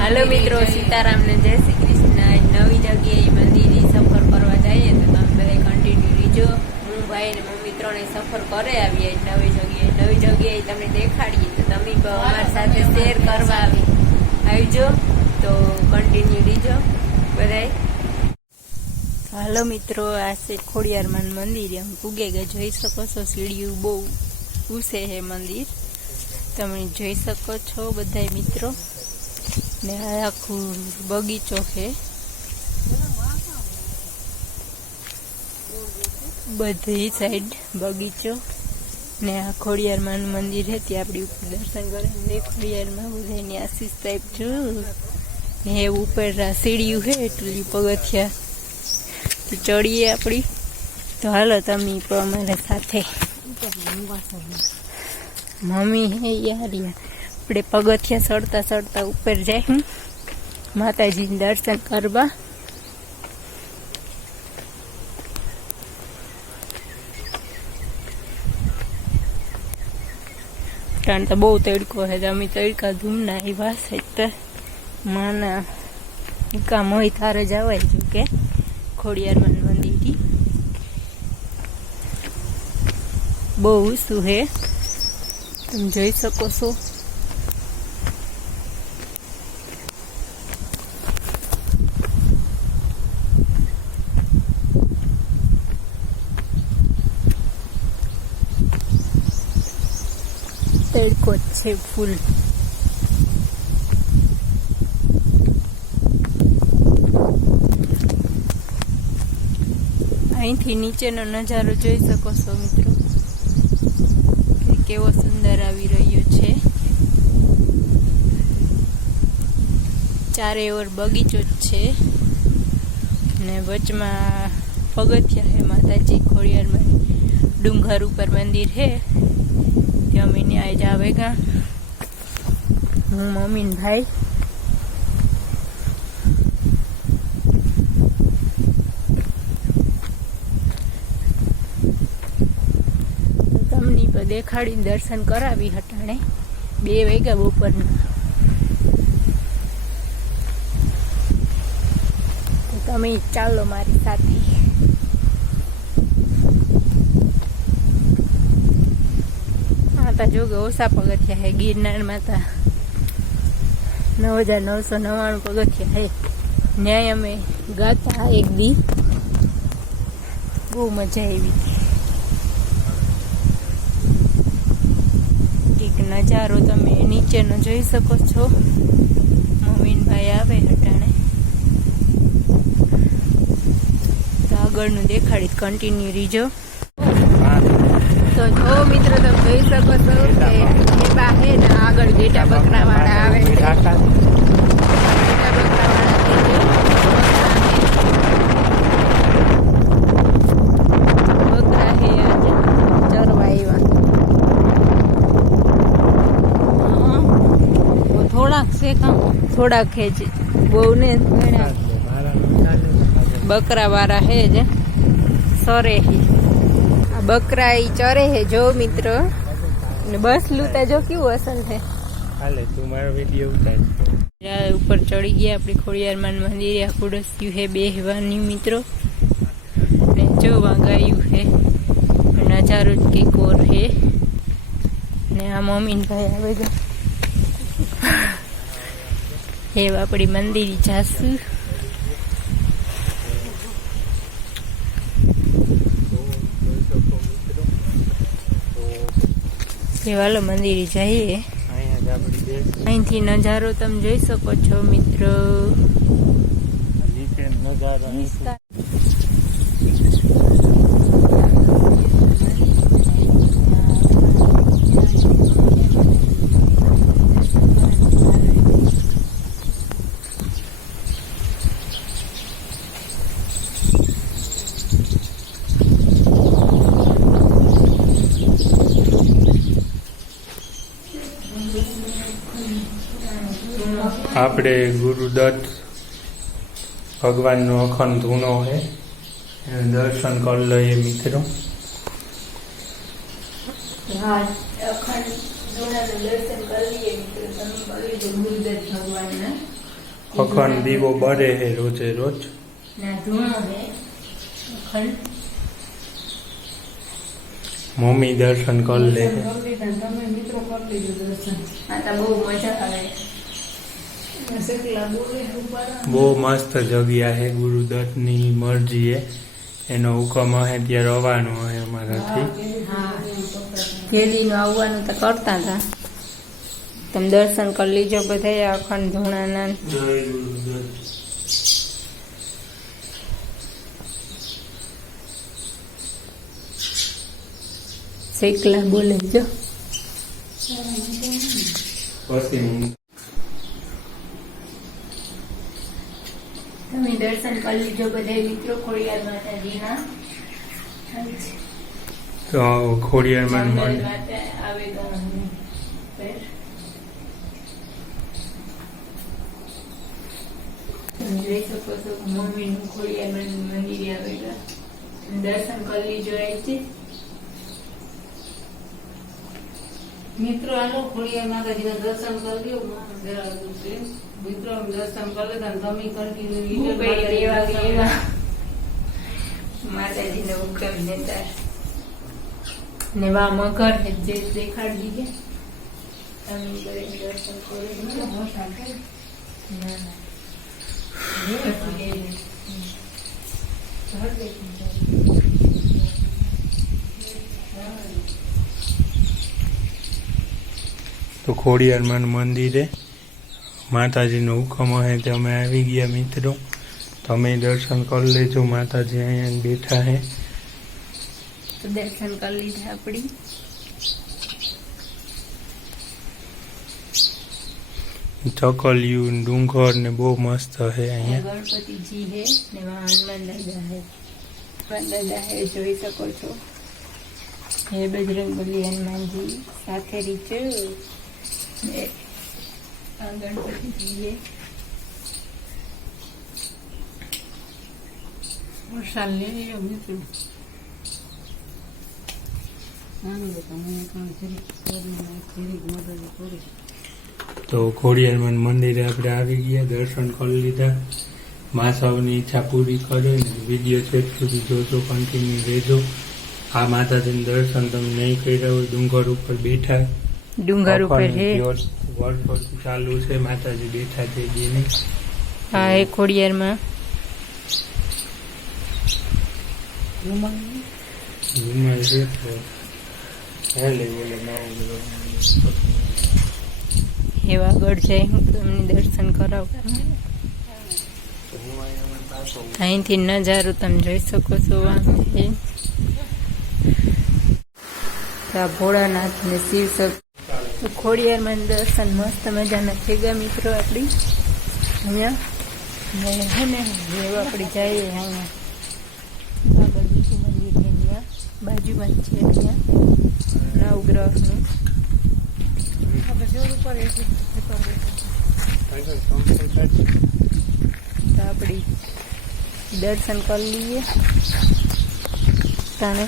હાલો મિત્રો સીતારામને જય શ્રી કૃષ્ણ. નવી જગ્યાએ મંદિરની સફર કરવા જઈએ તો તમે બધા કન્ટિન્યુ રીજો હું ભાઈ ને મમ્મી ત્રણે સફર કરે આવીએ નવી જગ્યાએ. નવી જગ્યાએ તમને દેખાડીએ તો તમે અમારી સાથે શેર કરવા આવી આવજો. તો કન્ટિન્યુ રીજો બધાય. હાલો મિત્રો આ છે ખોડિયારમાં મંદિર. એમ પૂગે કે જોઈ શકો છો સીડીયું બહુ ઉસે છે મંદિર. તમે જોઈ શકો છો બધાય મિત્રો. ને આ આખું બગીચો છે. બધી સાઈડ બગીચો. ને આ ખોડિયારમાંનું મંદિર છે, ત્યાં આપણી ઉપર દર્શન કરે ને ખોડિયારમાં બધાની આશીષ સાહેબ છું ને ઉપર સીડીયું છે, એટલી પગથિયા. તો ચડીએ આપણી. તો હાલો તમે અમારા સાથે. મમ્મી હે યાર યાર. આપણે પગથિયા ચડતા ચડતા ઉપર જાય. માતાજીને દર્શન કરવા. કારણ તો બહુ તડકો છે અમે તડકા ધૂમના એવા છે તો. માના કામ હોય તારે જવાય છું કે. ખોડિયારમાં મંદિર બહુ શું છે. તમે જોઈ શકો છો તડકો જ છે ફૂલ અહીંથી નીચેનો નજારો જોઈ શકો છો, મિત્રો. કેવો સુંદર આવી રહ્યો છે. ચારે ઓર બગીચો જ છે. ને વચમાં પગથિયા હે માતાજી, ખોડિયારમાં ડુંગર ઉપર મંદિર છે ત્યાં આવી જ હું મમ્મી ભાઈ. તમને દેખાડીને દર્શન કરાવી હટાણે. બે વાગ્યા બપોરના. તમે ચાલો મારી સાથે. માતા જોગે ઓછા પગથિયા હે, ગિરનાર માતા. નવ હજાર નવસો નવ્વાણું પગથિયા હે. ન્યાય અમે ગાતા એક દી. બહુ મજા આવી. એક નજારો તમે નીચેનો જોઈ શકો છો. મમ્મીન ભાઈ આવે હટાણે આગળનું દેખાડી કન્ટિન્યુ રીજો. તો જો મિત્રો તમે જોઈ શકો છો કે એમાં હે ને આગળ જેટા બકરા વાળા આવે છે. જેટા બકરા હે. જ. બહુ ને બકરા વાળા હે જ. સરે હે બકરા ઈ ચરે હે જો મિત્રો. ને બસ લૂતા જો કેવું અસલ છે? હાલે તું મારો વીડિયો ઉતાર. ઉપર ચડી ગયા આપણે ખોડિયારમાન મંદિરે આ કુડસ્યું હે બેહવાની મિત્રો. ને જો વાગાયું હે. નજારો જ કંઈક ઓર હે. ને આ મમ્મીન ભાઈ આવે ગયા હે આપણી મંદિર જાસુ એ વાલો મંદિરે જઈએ. અહીંથી નજારો તમે જોઈ શકો છો મિત્રો. નજારો આપણે ગુરુદત્ત ભગવાનનો અખંડ ધૂનો છે. એનું દર્શન કરી લઈએ મિત્રો. અખંડ દીવો બળે હે રોજે રોજ. મમ્મી દર્શન કરી લે. મિત્રો કરી લીધું દર્શન. આ તો બહુ મજા આવે. બહુ મસ્ત જગ્યા હે ગુરુદત્તની મરજી એ એનો હુકમ હે ત્યારે આવવાનું હે અમારાથી. કેદીનું આવવાનું તો કરતા હતા. તમે દર્શન કરી લીજો બધા અખંડ ધૂણાના. શેકલા બોલે જો. તમે દર્શન કરી લીધો બધા મિત્રો ખોડિયાર માતાજીના. તો ખોડિયારમાં માતા આવે જોઈ શકો છો મમ્મીનું ખોડિયારમાંનું મંદિર આવેલા દર્શન કરી લીધો અહીંથી. મિત્રો આનો ખોડિયાર માતાજીના દર્શન કરી લ્યો. મિત્રો દર્શન કરી ને તમે માતાજીનો ને વા જે દેખાડી દીધે. તમે બધા દર્શન કરી ના ના. તો ખોડિયારમાં મંદિરે માતાજીનો હુકમ હે તે અમે આવી ગયા મિત્રો. તમે દર્શન કરી લેજો માતાજી અહીંયા બેઠા હે. તો દર્શન કરી લીધા આપણી ચકલિયું ડુંગર ને બહુ મસ્ત હે અહીંયા. ગણપતિજી હે ને હનુમાન દાદા હે. હનુમાન દાદા હે જોઈ શકો છો. હે બજરંગ બલી હનુમાનજી સાથે રીચે આ ગણપતિજી હે વરસાદ લઈ લેજો મિત્રો નાનું બેટા હું કામ જરીક જરીક મદદ કરી તો ખોડિયારમાં મંદિરે આપણે આવી ગયા દર્શન કરી લીધા. મા સૌની ઈચ્છા પૂરી કરે ને વીડિયો છેક સુધી જોજો કન્ટિન્યુ રહેજો. આ માતાજીનું દર્શન તમે નહીં કર્યા હોય ડુંગર ઉપર બેઠા. ડુંગર ઉપર હે. ચાલુ છે માતાજી બેઠા છે જેને. હા એ ખોડિયારમાં. છે એવા આગળ છે હું તમને દર્શન કરાવું અહીંથી નજારો તમે જોઈ શકો છો આ. ભોળાનાથ ને શિવ શક્તિ ખોડિયારમાં દર્શન મસ્ત મજાના થઈ ગયા મિત્રો આપણી. અહીંયા. હે ને જેવું આપણે જઈએ અહીંયા. આગળ બીજું મંદિર છે અહીંયા. બાજુમાં જ છે અહીંયા. નવગ્રહનું. તો આપણી દર્શન કરી લઈએ. તાણે.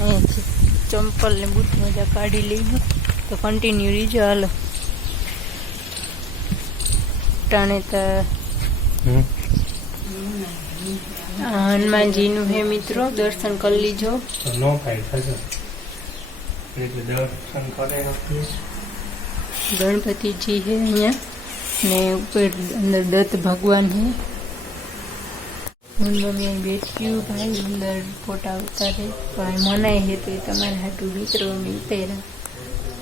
અહીંયા ચંપલ ને બૂટ મજા કાઢી લઈએ તો કન્ટિન્યુ રીજો હાલો. ટાણે તો હનુમાનજીનું હે મિત્રો દર્શન કરી લીજો. નો ખાય થશે. એટલે દર્શન કરે ગણપતિજી હે અહીંયા ને ઉપર અંદર દત્ત ભગવાન હે. હું મમ્મી બેઠ્યું ભાઈ અંદર ફોટા ઉતારે. પણ મનાય હે તો તમારા હાટું મિત્રો અમે ઉતાર્યા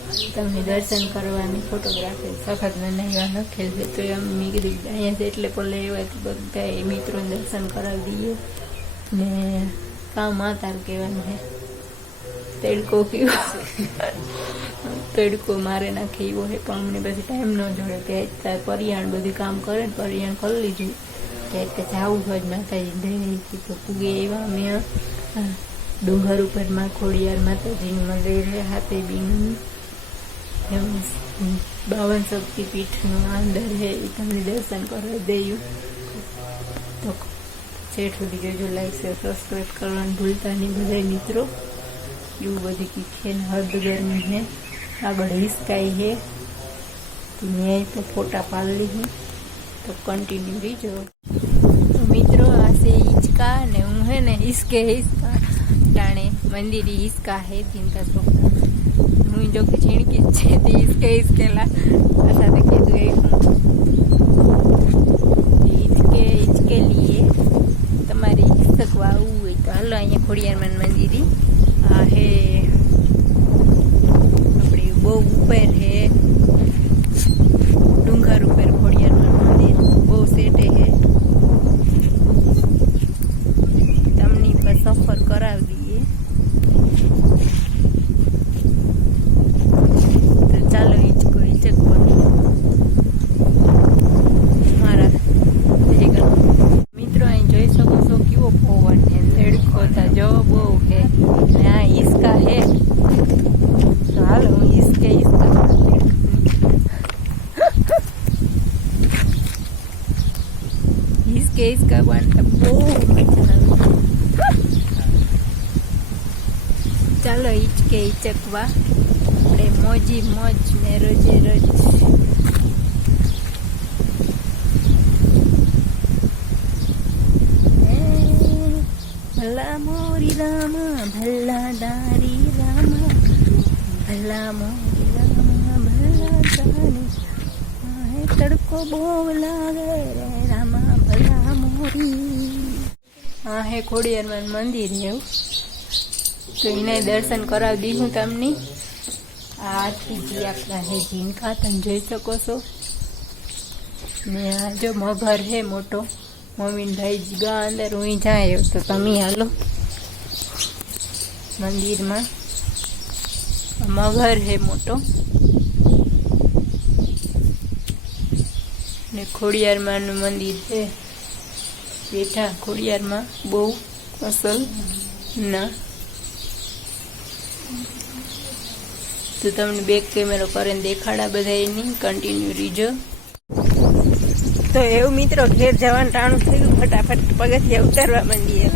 તમે દર્શન કરવાની ફોટોગ્રાફી સખત બનાવ્યા લખેલ છે તો એમ મેં કીધું અહીંયા એટલે પણ લેવાથી બધા મિત્રો દર્શન કરાવી દઈએ. ને કામ આ તાર કહેવાનું છે. તડકો કેવો તડકો મારે નાખે એવો છે પણ અમને પછી ટાઈમ ન જોડે. કે અત્યારે પરિયાણ બધું કામ કરે ને પરિયાણ કરી લીધું. કે અત્યારે જાવું હોય માતાજી. દઈ તો પૂગે એવા અમે ડુંગર ઉપરમાં ખોડિયાર માતાજીનું મંદિર છે હાથે બીનું. એમ બાવન શક્તિપીઠનું અંદર હે, એ તમને દર્શન કરવા દેયું. તો છેઠ સુધી જોજો લાઈક શેર સબસ્ક્રાઈબ કરવાનું ભૂલતા નહીં બધા મિત્રો. એવું બધી કીખે ને હદ ગરમી હે, આગળ હિસકાઈ હે. તો મેં તો ફોટા પાડી હે તો કન્ટિન્યુ રીજો તો મિત્રો, આ છે હિંચકા ને હું હે ને હિસકે હિસકા જાણે મંદિર હિસકા હે, ચિંતા હું જો છીણકી છે, તે હિસકે હિસકેલા આ સાથે કીધું એ હું. હિચકે હિચકે લીએ તમારે હિચકવા આવવું હોય તો હાલો અહીંયા ખોડિયારમાન મંદિરી. આ હે, આપણે બહુ ઉપર હે. ડુંગર ઉપર ખોડિયારમાન મંદિર બહુ સેટે હે તમને પર સફર કરાવી દઈએ તો ચાલો હિચકો હિચકવા મારા ભેગા મિત્રો અહીં જોઈ શકો છો કેવો પવન છે તડકો તા જો બહુ હે ને આ હિસકા હે તો હાલો હું હિસકે હિસકા હિસકે હિસકા વાંટા બહુ મજા આવે ચાલો ઈચકે ઈચકવા. આપણે મોજી, મોજ ને રોજે રોજ. ભલા મોરી રામા, ભલા દારી રામા. ભલા મોરી રામા, ભલા દારી તડકો બહુ લાગે રે રામા, ભલા મોરી. હા હે ખોડિયારમાન મંદિર એવું. તો એને દર્શન કરાવી દીધું તમને. આથી જે આપણા હે ઝીણકા તમે જોઈ શકો છો. ને આ જો મગર હે મોટો મોમીનભાઈ ગા અંદર હું જાય તો તમે હાલો. મંદિરમાં. મગર હે મોટો. ને ખોડિયારમાંનું મંદિર છે. બેઠા ખોડિયારમાં બહુ અસલ ના તો તમને બેક કેમેરો કરીને દેખાડા બધા એની કન્ટિન્યુ રીજો. તો એવું મિત્રો, ઘેર જવાનું ટાણું થયું, ફટાફટ પગથિયા ઉતારવા માંડીએ.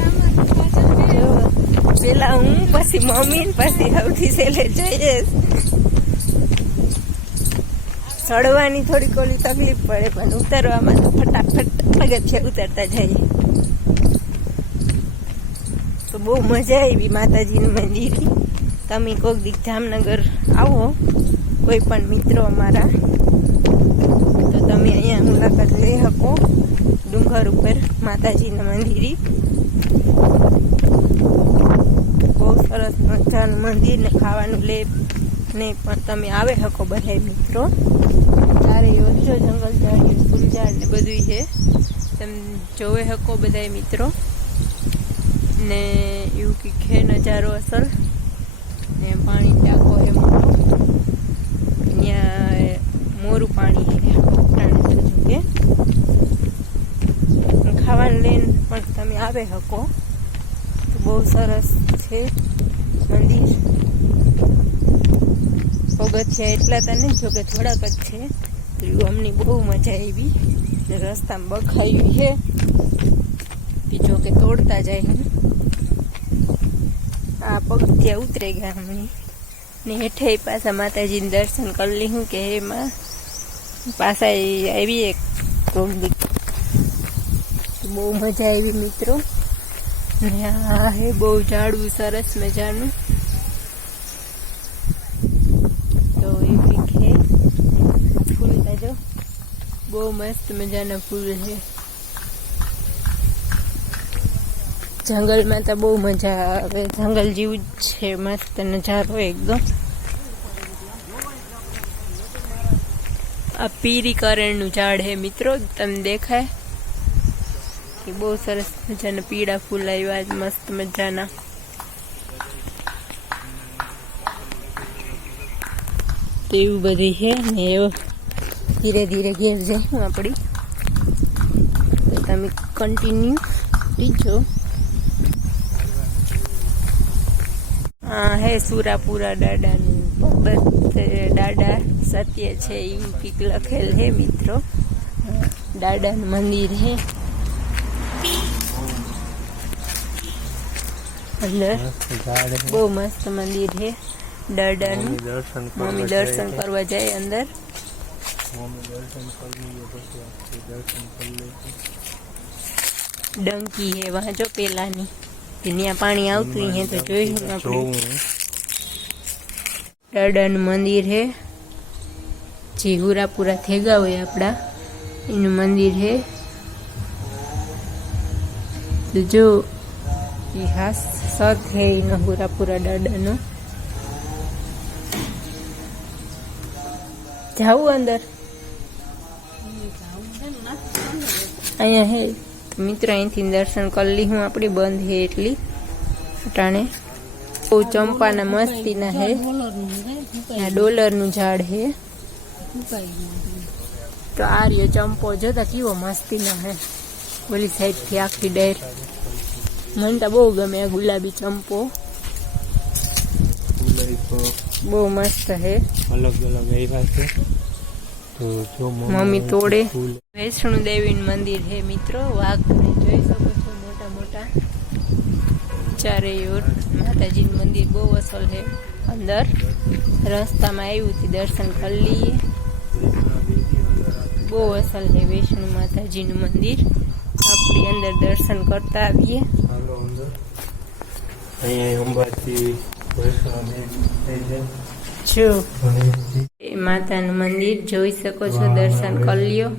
પેલા હું, પછી મમ્મી પછી સૌથી છેલ્લે જોઈએ ચડવાની થોડીક ઓલી તકલીફ પડે, પણ ઉતારવામાં તો ફટાફટ પગથિયા ઉતારતા જઈએ. તો બહુ મજા આવી માતાજીનું મંદિર તમે કોઈક દીક જામનગર આવો, કોઈ પણ મિત્રો અમારા, તો તમે અહીંયા મુલાકાત લઈ શકો ડુંગર ઉપર માતાજીના મંદિરે. બહુ સરસ મજાનું મંદિર ને ખાવાનું લે ને પણ તમે આવે શકો બધા મિત્રો. તારે ઓછો જંગલ ઝાડ ફૂલઝાડ ને બધું છે. તમે જોવે શકો બધા મિત્રો. ને એવું કે નજારો અસર ને પાણી ટાંકો હે અહીંયા ત્યાં મોરું પાણી છે કે. ખાવાનું લઈને પણ તમે આવે શકો. તો બહુ સરસ છે મંદિર. પગથિયા એટલા તને જો કે થોડાક જ છે. અમને બહુ મજા આવી. રસ્તામાં બખાયું છે. જો કે તોડતા જાય પગથિયા ઉતરે ગયા હમણાં ને હેઠે પાછા માતાજીને દર્શન કરી લીધું કે એમાં પાછા આવી એક બહુ મજા આવી મિત્રો. ને આ હે બહુ ઝાડવું, સરસ મજાનું. તો એ બી ફૂલ તાજો બહુ મસ્ત મજાના ફૂલ છે જંગલમાં તો બહુ મજા આવે. જંગલ જેવું જ છે, મસ્ત નજારો એકદમ. આ પીરી કરણનું ઝાડ હે મિત્રો, તમને દેખાય? કે બહુ સરસ મજાના પીળા ફૂલ આવ્યા મસ્ત મજાના. તેવું બધી છે ને એવો ધીરે ધીરે ઘેર જઈશું આપણી. તમે કન્ટિન્યુ રીજો હે સુરાપુરા દાદાનું પર્વત દાદા સત્ય છે એવું કંઈક લખેલ હે મિત્રો. દાદાનું મંદિર હે. અંદર બહુ મસ્ત મંદિર હે દાદાનું. મમ્મી દર્શન કરવા જાય અંદર. ડંકી હે વાંચો પેલાની. ત્યાં પાણી આવતું અહીંયા તો જોઈશું આપણે. મંદિર છે જે હુરાપુરા થેગા હોય આપણા. એનું મંદિર છે તો જો એ સત છે એનો હુરાપુરા દાદાનો. જાવું અંદર. અહીંયા હે. તો મિત્ર અહીંથી દર્શન કરી લી હું આપણી બંધ હે એટલી. અટાણે. બહુ ચંપાના મસ્તીના હે. ડોલરનું ઝાડ હે. તો આ રહ્યો ચંપો. જોતા કેવો મસ્તીનો હે. ઓલી સાઈડથી આખી ડેર. મને તો બહુ ગમે આ ગુલાબી ચંપો. બહુ મસ્ત હે. અલગ અલગ આવ્યા છે. મમ્મી તોડે. વૈષ્ણો દેવી મંદિર હે મિત્રો. વાઘ જોઈ શકો છો મોટા મોટા. ચારે ઓર માતાજીનું મંદિર બહુ અસલ છે. અંદર રસ્તામાં આવ્યું હતી દર્શન કરી લઈએ. બહુ અસલ છે વૈષ્ણો માતાજીનું મંદિર. આપણી અંદર દર્શન કરતા આવીએ. અહીંયા અંબાજી એ માતાનું મંદિર જોઈ શકો છો દર્શન કરી લ્યો.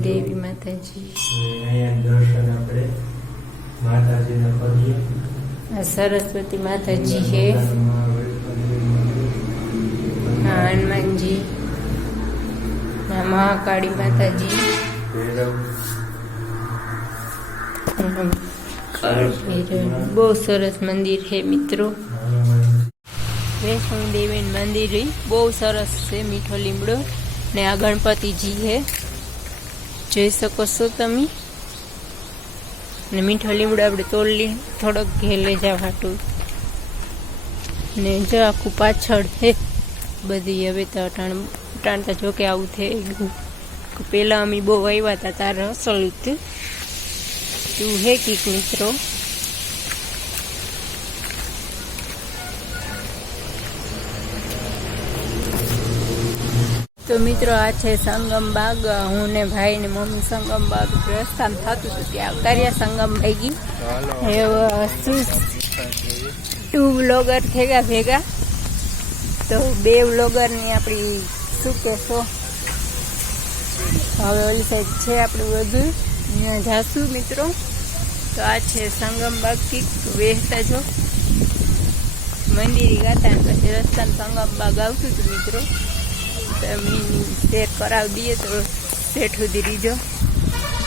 દેવી માતાજી. સરસ્વતી માતાજી છે. હનુમાનજી. મહાકાળી માતાજી. બહુ સરસ મંદિર છે મિત્રો. વૈષ્ણવ દેવી મંદિર બહુ સરસ છે મીઠો લીમડો. ને આ ગણપતિજી છે. જોઈ શકો છો તમે. ને મીઠો લીમડો આપણે તોડી થોડોક ઘેલે જવા હાટું. ને જો આખું પાછળ છે. બધી હવે તો અટાણ અટાણતા જોકે આવું થઈ ગયું. પેલા અમે બહુ આવ્યા હતા તારે અસલ હતું તું હે કીક મિત્રો? તો મિત્રો આ છે સંગમ બાગ. હું ને ભાઈ ને મમ્મી સંગમ બાગ પ્રસ્થાન થતું હતું ત્યાં કર્યા સંગમ ભાઈ ટુ વ્લોગર થેગા ભેગા તો બે વ્લોગરની આપણી શું કહેશો? હવે ઓલી સાઈડ છે આપણું બધું. અહીંયા જાશું મિત્રો. તો આ છે સંગમ બાગથી વેચતા જો. મંદિર ગાતા પછી રસ્તા સંગમ બાગ આવતું હતું મિત્રો. તમે શેર કરાવી દઈએ તો શેઠ સુધી રીજો.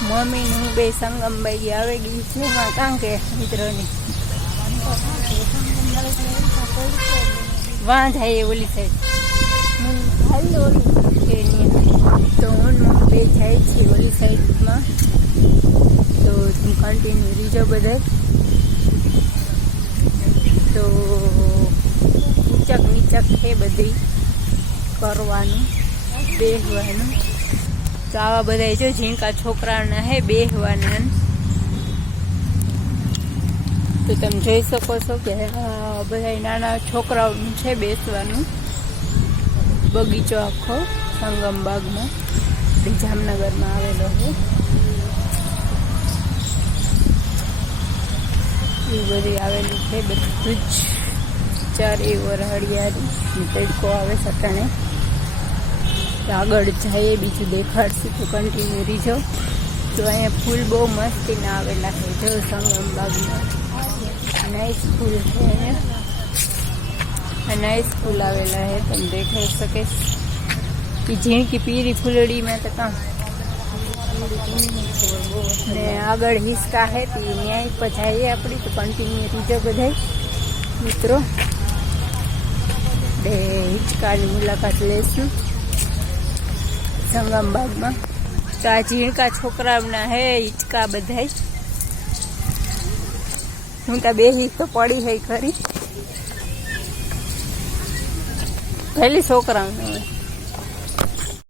મમ્મી હું બે સંગમ બાઈ આવી ગઈ છે કારણ કે મિત્રોની. વાં જાય ઓલી સાઈડ. ઓલી તો હું બે જાય છે ઓલી સાઈડમાં. તો કન્ટિન્યુ રીજો બધા તો ઊંચક નીચક છે બધી કરવાનું બેહવાનું તો આવા બધા જો ઝીણકા છોકરાના હે બેહવાના તો તમે જોઈ શકો છો કે આ બધા નાના છોકરાઓનું છે બેસવાનું. બગીચો આખો સંગમ બાગમાં એ જામનગરમાં આવેલો છે. એવું બધી આવેલું છે, બધું જ ચારે ઓર હરિયાળી તડકો આવે સટાણે આગળ જઈએ, બીજું દેખાડશું તો કન્ટિન્યુ રીજો. તો અહીંયા ફૂલ બહુ મસ્તીના આવેલા છે, જો સંગમ બાગમાં નાઇસ ફૂલ છે અહીંયા. નાઇસ ફૂલ આવેલા છે, તમે દેખાઈ શકે. એ ઝીણકી પીરી ફૂલડીમાં તો કાં ને આગળ હિસકા હે તે ન્યાય પર આપણી, તો કન્ટિન્યુ રીજો બધાય. મિત્રો, બે હિંચકાની મુલાકાત લઈશું સંગમ બાગમાં તો આ ઝીણકા છોકરાઓના હે હિંચકા બધાય. હું તો બેહી તો પડી હે ખરી પહેલી છોકરાઓને